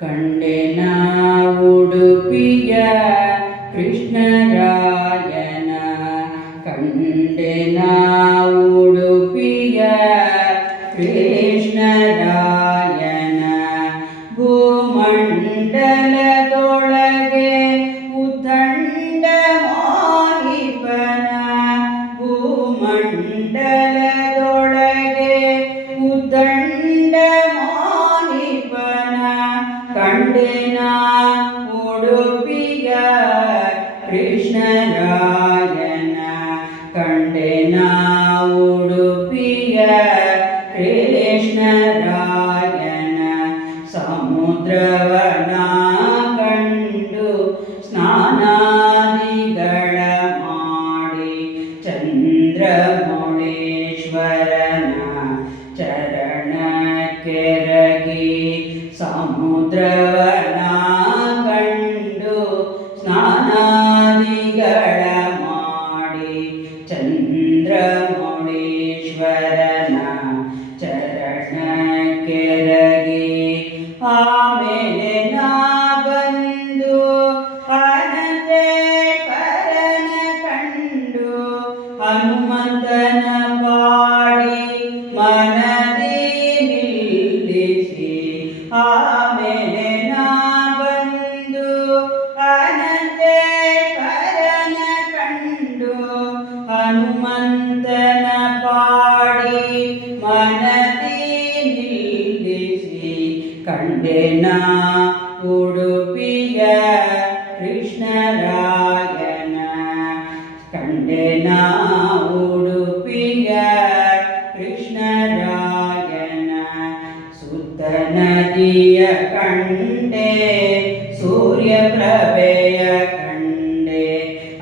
ಕಂಡೆನ ಉಡುಪಿಯ ಕೃಷ್ಣರಾಯನ ಕಂಡೆನ ಉಡುಪಿಯ ಕೃಷ್ಣರಾಯನ ಭೂಮಂಡಲದೊಳಗೆ ಉತ್ತಂಡ ಮಾಹಿಪನ ಭೂಮಂಡಲದೊಳಗೆ ಉತ್ತಂಡ ಮಾಹಿಪನ ಕಂಡೆನ ಉಡುಪಿಯ ಕೃಷ್ಣರಾಯನ ಕಂಡೆನ ಉಡುಪಿಯ ಕೃಷ್ಣರಾಯನ ಸಮುದ್ರವನ ಕಂಡು ಸ್ನಾನಾದಿಗಳ ಮಾಡಿ ಚಂದ್ರಮೌಳೇಶ್ವರನ ಚರಣ ಕೆರಗಿ ಸಮುದ್ರವನ ಕಂಡು ಸ್ನಾನಾದಿಗಳ ಮಾಡಿ ಚಂದ್ರಮೌಳೇಶ್ವರನ ಚರಣ ಕೆರಗಿ ಆಮೇಲೆ ನಾ ಬಂದು ಅನಂತೇಶ್ವರನ ಕಂಡು ಹನುಮಂತನ ಪಾಡಿ ಮನದಿ ನಿಲ್ಲಿಸಿ ಆಮೇಲೆ ನಾ ಬಂದು ಅನಂತೇಶ್ವರನ ಕಂಡು ಹನುಮಂತನ ಪಾಡಿ ಮನದಿ ನಿಲ್ಲಿಸಿ ಕಂಡೆನ ಉಡುಪಿಯ ಕೃಷ್ಣರಾಯನ ಕಂಡೆನ ಉಡುಪಿಯ ಕೃಷ್ಣರಾಯನ ಸುತ್ತ ನದಿಯ ಕಂಡೆ ಸೂರ್ಯಪ್ರಭೆಯ ಕಂಡೆ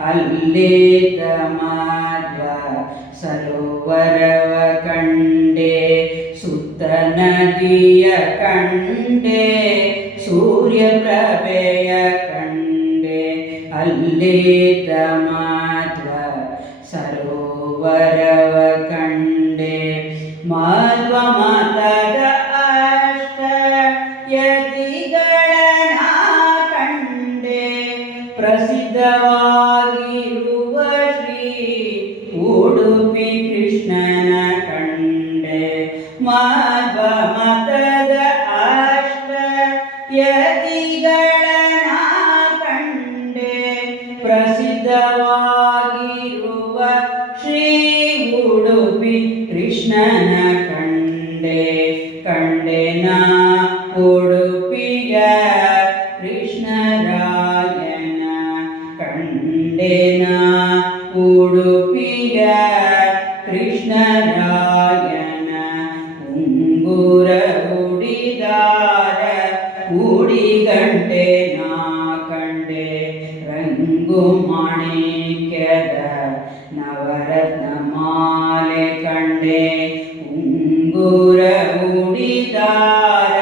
ಅಲ್ಲಿದ್ದ ಮಾಧ್ವ ಸರೋವರವ ಕಂಡೆ ಸುತ್ತ ನದಿಯ ಕಂಡೆ ಸೂರ್ಯಪ್ರಭೆಯ ಕಂಡೆ ಅಲ್ಲಿದ್ದ ಮಾಧ್ವ ಸರೋವರವ ಕಂಡೆ ಮಾಧ್ವ ಮಾತದ ಅಷ್ಟ ಯತಿಗಳನ ಕಂಡೆ ಪ್ರಸಿದ್ಧವಾಗಿರುವ ಶ್ರೀ ಉಡುಪಿ ಕೃಷ್ಣನ ಕಂಡೆ ಮಾಧ್ವ ಮತದ ಅಷ್ಟ ಯತಿಗಳನ ಕಂಡೆ ಪ್ರಸಿದ್ಧವಾಗಿರುವ ಶ್ರೀ ಉಡುಪಿ ಕೃಷ್ಣನ ಕಂಡೆ ಕಂಡೆನ ಉಡುಪಿಯ ಕೃಷ್ಣರಾಯನ ಕಂಡೆನ ಉಡುಪಿಯ ಕೃಷ್ಣರಾಯನ ಉಂಗುರ ಉಡಿದಾರ ಉಡಿಗಂಟೆ ನಾ ಕಂಡೆ ರಂಗು ಮಾಣಿಕ್ಯದ ನವರತ್ನ ಮಾಲೆ ಕಂಡೆ ಉಂಗುರ ಉಡಿದಾರ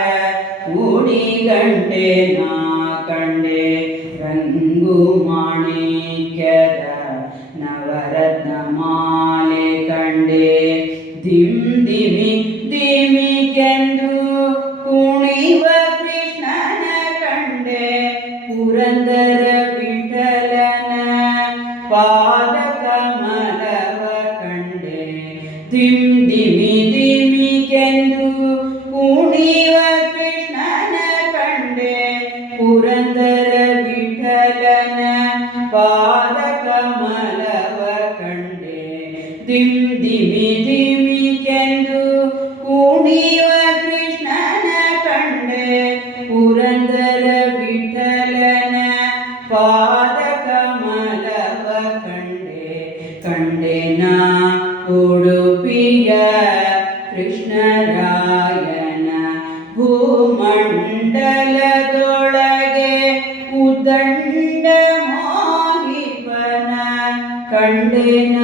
ಉಡಿಗಂಟೆ ನಾ ಕಂಡೆ ರಂಗು ಮಾಣಿಕ್ಯದ ನವರತ್ನ ಮಾಲೆ ಕಂಡೆ ದಿಮ್ ದಿಮಿ ದಿಮಿಗೆಂದು ಕುಣಿವ ಕೃಷ್ಣನ ಕಂಡೆ ಪುರಂದರ ವಿಠಲನ ಪಾದ ಕಮಲವ ಕಂಡೆ ದಿಮ್ ದಿಮಿ ದಿಮಿಗೆಂದು ಕುಣಿವ ಕೃಷ್ಣನ ಕಂಡೆ ಪುರಂದರ ವಿಠಲನ ಪಾದ ಕಮಲವ ಕಂಡೆ ದಿಮ್ ದಿಮಿ ದಿಮಿಗೆಂದು ಕುಣಿವ ಕೃಷ್ಣನ ಕಂಡೆ ಪುರಂದರ ವಿಠಲನ ಪಾದ ಕಮಲವ ಕಂಡೆ ಕಂಡೆನ ಉಡುಪಿಯ ಕೃಷ್ಣರಾಯನ ಭೂಮಂಡಲದೊಳಗೆ ಉದಂಡ ಮಾಹಿಪನ ಕಂಡೆನ